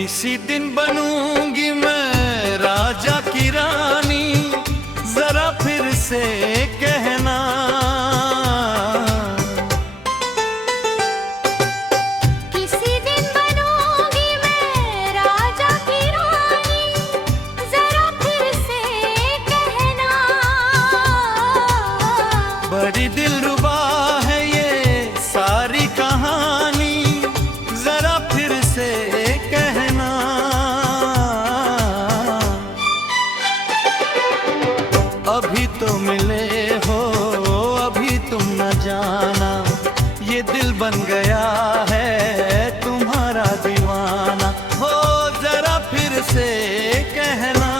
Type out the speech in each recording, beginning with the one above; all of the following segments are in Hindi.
किसी दिन बनूंगी मैं राजा की रानी, जरा फिर से कहना। किसी दिन बनूंगी मैं राजा की रानी, जरा फिर से कहना। बड़ी दिलरुबा है ये सारी कहानी, जरा फिर से कहना। अभी तो मिले हो, अभी तुम न जाना, ये दिल बन गया है तुम्हारा दीवाना। हो जरा फिर से कहना।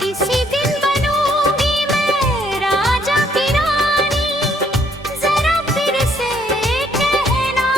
किसी दिन बनूंगी मैं राजा की रानी, जरा फिर से कहना।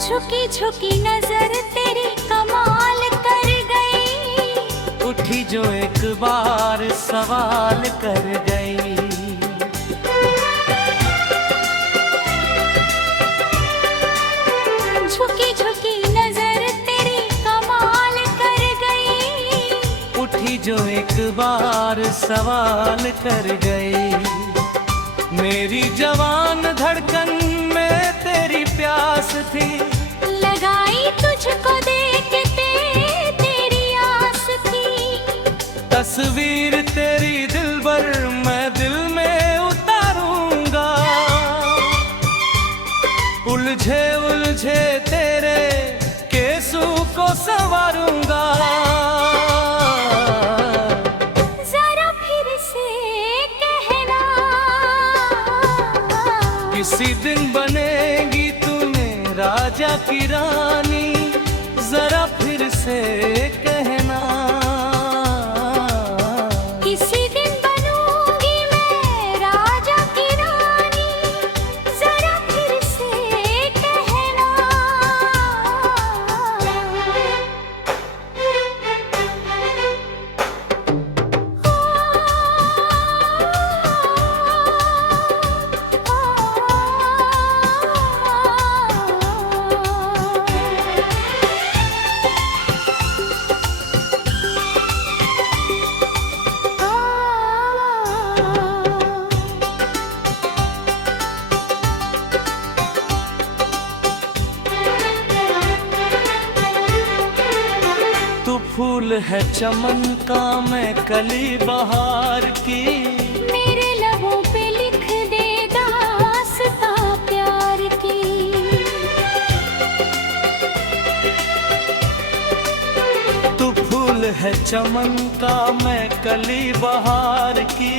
झुकी झुकी नजर तेरी कमाल कर गई, उठी जो एक बार सवाल कर गई। झुकी झुकी नजर तेरी कमाल कर गई, उठी जो एक बार सवाल कर गई। मेरी जवान धड़कन में तेरी प्यास थी, लगाई तुझको देखते तेरी आस थी। तस्वीर तेरी दिलबर मैं दिल में उतारूंगा, उलझे उलझे तेरे केसू को संवारूंगा। जरा फिर से कहना। किसी दिन बनेगी तूने राजा की रानी, जरा फिर से कहना। किसी दिन बनूंगी मैं राजा की रानी, जरा फिर से कहना। तू फूल है चमन का, मैं कली बहार की। मेरे लबों पे लिख दे दास्तां प्यार की। तू फूल है चमन का, मैं कली बहार की।